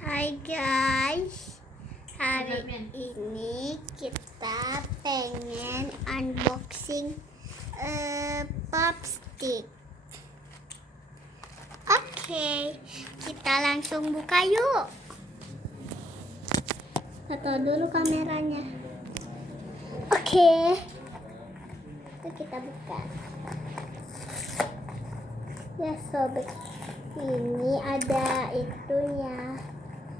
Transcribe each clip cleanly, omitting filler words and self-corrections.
Hai guys, hari ini kita pengen unboxing popstick. Oke, kita langsung buka yuk. Taruh dulu kameranya. Oke, itu kita buka. Ya sobat, ini ada itunya.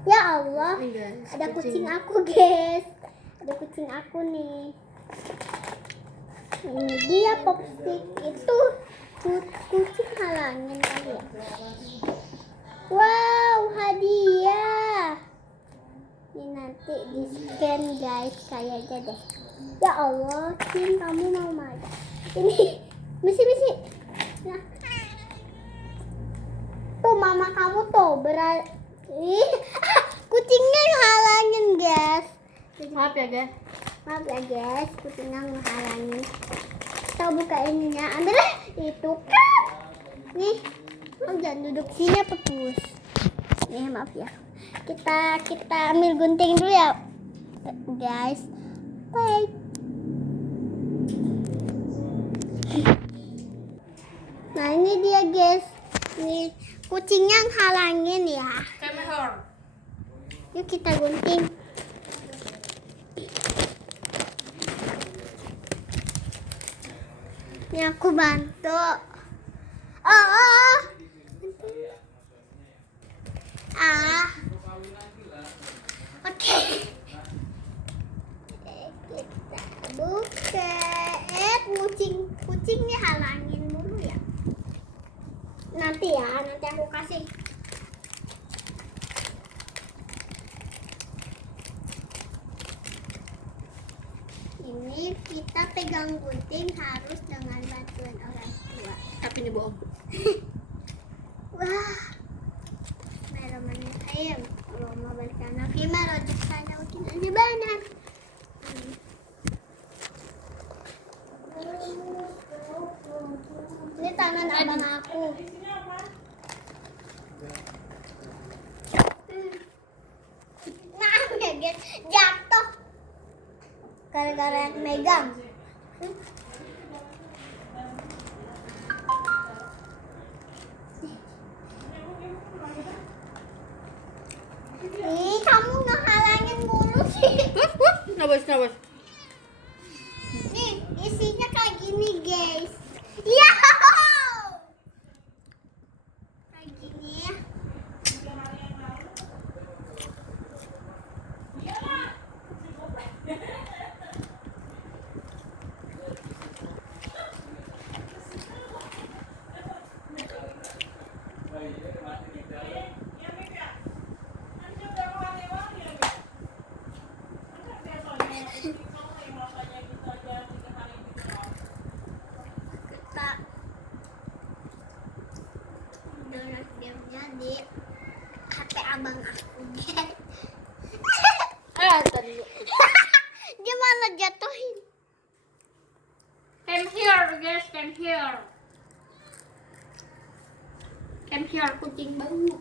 Ya Allah, ada kucing aku guys. Ada kucing aku nih. Ini dia popstick. Itu kucing halangin kali ya. Wow, hadiah. Ini nanti di scan guys kayaknya deh. Ya Allah, Cin, kamu mau main? Ini misi. Nah. Tuh mama kamu tuh kucingnya halangin guys. Maaf ya guys, kucingnya ngehalangin. Kita buka ininya, ambillah itu kan. Nih, jangan duduk sini pepus. Nih maaf ya. Kita ambil gunting dulu ya guys. Bye. Nah ini dia guys. Nih kucingnya halangin ya. Yuk kita gunting. Ini aku bantu. Oke. Kita buka. Kucingnya halangin dulu ya. Nanti aku kasih. Ini kita pegang gunting harus dengan bantuan orang tua. tapi ini bohong. Wah, meron ayam. Kalau mau balikan lagi, meron sana utin di banan. Ini tangan abang aku. Nah, ya guys, jatuh. Gara-gara yang megang. Ih, kamu ngehalangin mulu sih. Nabas. Nih, isinya kayak gini, guys. Ya. Kayak gini ya. Diamnya di HP abang aku. Tadi. Dia malah jatuhin. Come here guys, come here kucing bau.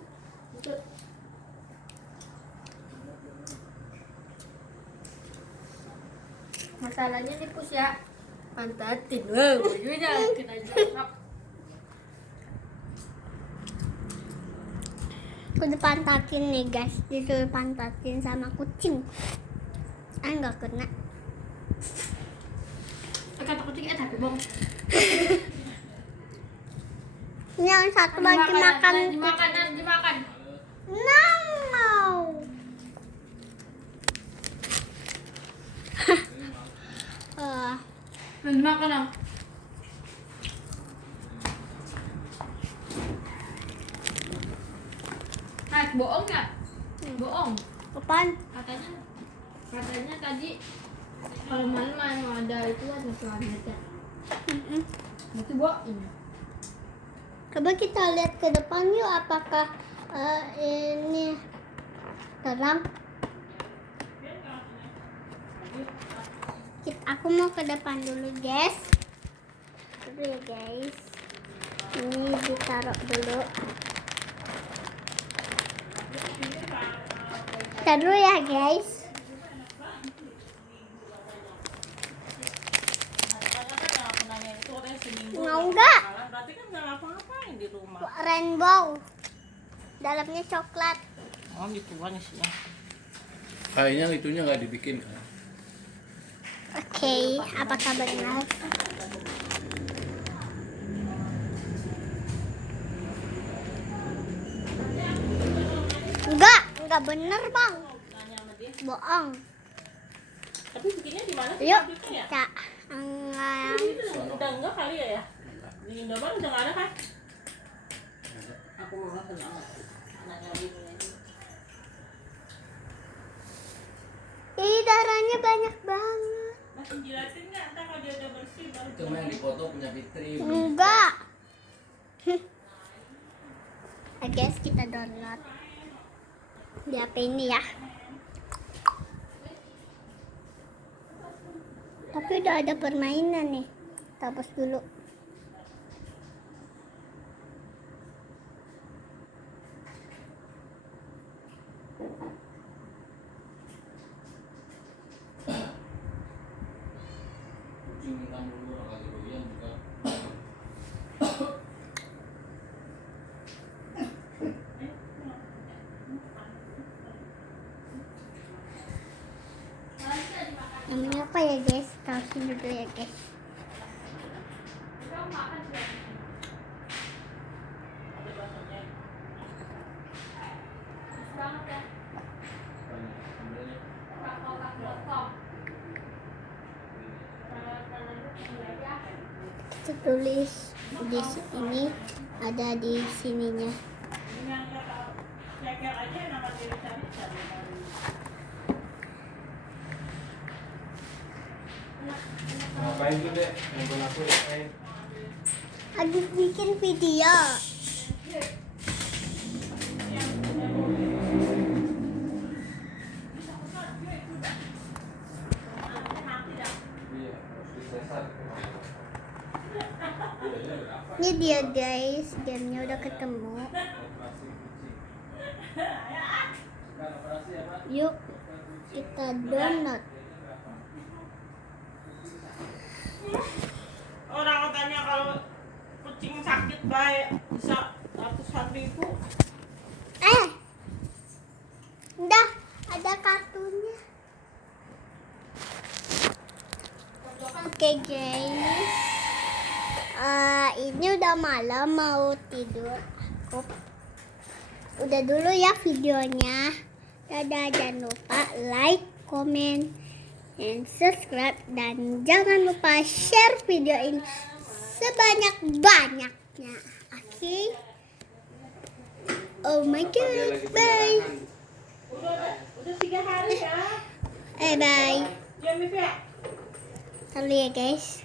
Masalahnya nih Pus ya, pantatin. Bajunya kena jorok. Aku dipantatin nih guys, disuruh pantatin sama kucing. Enggak kena. Kata kucing tapi bohong. Ini yang satu lagi makan. Dimakan. No. Dimakan dong. Bohong ya? Bohong. Apaan? Katanya tadi kalau malam mau ada itu ada planetnya. Itu bohong. Coba kita lihat ke depan yuk, apakah ini terang. Aku mau ke depan dulu guys. Dulu ya guys. Ini ditaruh dulu. Taruh ya guys. Enggak. Berarti kan nggak ngapa-ngapain di rumah. Rainbow. Dalamnya coklat. Oh, dituan isinya. Kayaknya itunya nggak dibikin kan? Oke, apakah benar? Enggak benar bang. Bohong. Tapi bikinnya di mana sih Yuk pabriknya ya? kita Udah enggak kali ya? Di Indomaret udah nggak ada kan? Aku mau makan anaknya ini. Ih, darahnya banyak banget. Masih jelasin nggak? Ntar kalau dia udah bersih baru. Itu mah yang dipoto punya Fitri. Enggak. Guys, kita download di HP ini ya. Tapi udah ada permainan nih. Kita hapus dulu. Kucing minta dulu orang kali doyan juga. Namanya apa ya guys? Kasih dulu ya guys. Kita tulis di sini, ada di sininya. Ceker aja nama diri cari-cari. Ngapain tuh dek? Nonton aku ngapain? Habis bikin video. Iya, harus disesat. Ini dia guys, gamenya udah ketemu. Operasi kucing. Kan operasi apa? Yuk kita download. Orang katanya kalau kucing sakit baik bisa ratusan ribu. Udah ada kartunya. Oke guys, ini udah malam mau tidur. Aku udah dulu ya videonya. Dadah, jangan lupa like, comment, and subscribe, dan jangan lupa share video ini sebanyak-banyaknya. Oke? Oh my god, bye. Udah 3 hari ya. Bye. Ya, Mif ya. Salut ya guys.